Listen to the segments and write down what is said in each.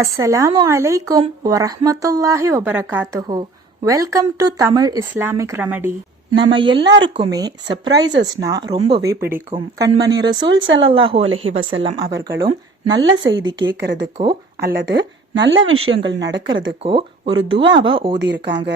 அஸ்ஸலாமு அலைக்கும் வரஹ்மத்துல்லாஹி வபரகாத்துஹு. Welcome to Tamil Islamic remedy. நம்ம எல்லாருக்குமே சர்ப்ரைசஸ்னா ரொம்பவே பிடிக்கும். கண்மணி ரசூல் ஸல்லல்லாஹு அலைஹி வஸல்லம் அவர்களும் நல்ல செய்தி கேட்கறதுக்கோ அல்லது நல்ல விஷயங்கள் நடக்கிறதுக்கோ ஒரு துவாவை ஓதியிருக்காங்க.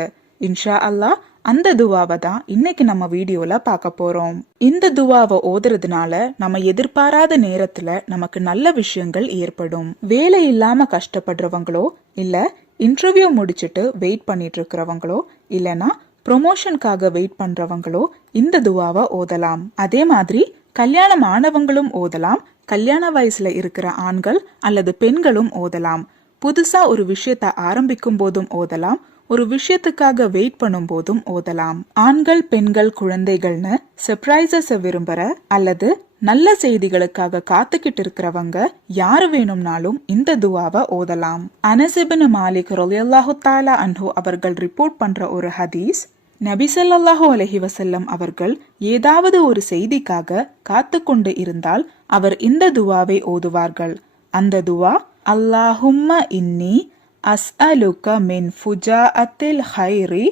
இன்ஷா அல்லாஹ் அந்த துவாவை தான் இன்னைக்கு நம்ம வீடியோல பார்க்க போறோம். இந்த துவாவை ஓதுறதுனால நம்ம எதிர்பாராத நேரத்துல நமக்கு நல்ல விஷயங்கள் ஏற்படும். வேலை இல்லாம கஷ்டப்படுறவங்களோ இல்ல இன்டர்வியூ முடிச்சிட்டு வெயிட் பண்ணிட்டு இருக்கிறவங்களோ இல்லனா ப்ரொமோஷனுக்காக வெயிட் பண்றவங்களோ இந்த துவாவை ஓதலாம். அதே மாதிரி கல்யாணம் ஆனவங்களும் ஓதலாம். கல்யாண வயசுல இருக்கிற ஆண்கள் அல்லது பெண்களும் ஓதலாம். புதுசா ஒரு விஷயத்த ஆரம்பிக்கும் போதும் ஓதலாம். ஒரு விஷயத்துக்காக வெயிட் பண்ணும் போதும் ஓதலாம். ஆண்கள் பெண்கள் குழந்தைகள்னு சர்ப்ரைசஸ் விரும்புற அல்லது நல்ல செய்திகளுக்காக காத்துக்கிட்டு இருக்கிறவங்க யாரு வேணும்னாலும் இந்த துவாவை ஓதலாம். அனஸ் இப்னு மாலிக் ரலியல்லாஹு தஆலா அன்ஹு அவர்கள் ரிப்போர்ட் பண்ற ஒரு ஹதீஸ், நபி ஸல்லல்லாஹு அலைஹி வஸல்லம் அவர்கள் ஏதாவது ஒரு செய்திக்காக காத்து கொண்டு இருந்தால் அவர் இந்த துவாவை ஓதுவார்கள். அந்த துவா, அல்லாஹும்ம இன்னி அஸ்அலுக மின் ஃபுஜாஅத்தில் ஹைரி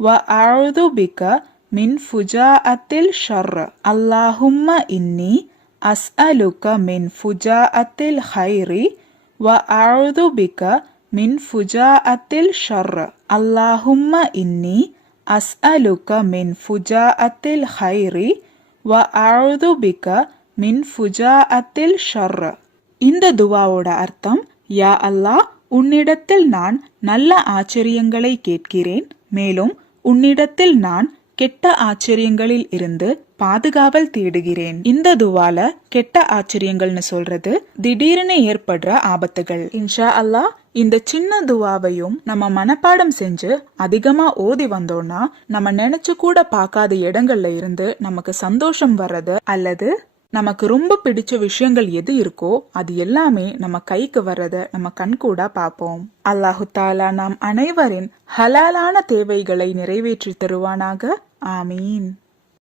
வ அஊது பிக மின் ஃபுஜாஅத்தில் ஷர்ர். அல்லாஹும்ம இன்னி அஸ்அலுக மின் ஃபுஜாஅத்தில் ஹைரி வ அஊது பிக மின் ஃபுஜாஅத்தில் ஷர்ர். அல்லாஹும்ம இன்னி அஸ்அலுக மின் ஃபுஜாஅத்தில் ஹைரி வ அஊது பிக மின் ஃபுஜாஅத்தில் ஷர்ர். இந்த துவாவோட அர்த்தம், யா அல்லாஹ், உன்னிடத்தில் நான் நல்ல ஆச்சரியங்களை கேட்கிறேன், மேலும் உன்னிடத்தில் நான் கெட்ட ஆச்சரியங்களில் இருந்து பாதுகாவல் தேடுகிறேன். இந்த துவால கெட்ட ஆச்சரியங்கள்னு சொல்றது திடீர்னு ஏற்படுற ஆபத்துகள். இன்ஷா அல்லாஹ் இந்த சின்ன துவாவையும் நம்ம மனப்பாடம் செஞ்சு அதிகமா ஓதி வந்தோம்னா நம்ம நினைச்சு கூட பார்க்காத இடங்கள்ல இருந்து நமக்கு சந்தோஷம் வர்றது அல்லது நமக்கு ரொம்ப பிடிச்ச விஷயங்கள் எது இருக்கோ அது எல்லாமே நம்ம கைக்கு வர்றத நம்ம கண்கூடா பார்ப்போம். அல்லாஹு தாலா நாம் அனைவரின் ஹலாலான தேவைகளை நிறைவேற்றி தருவானாக. ஆமீன்.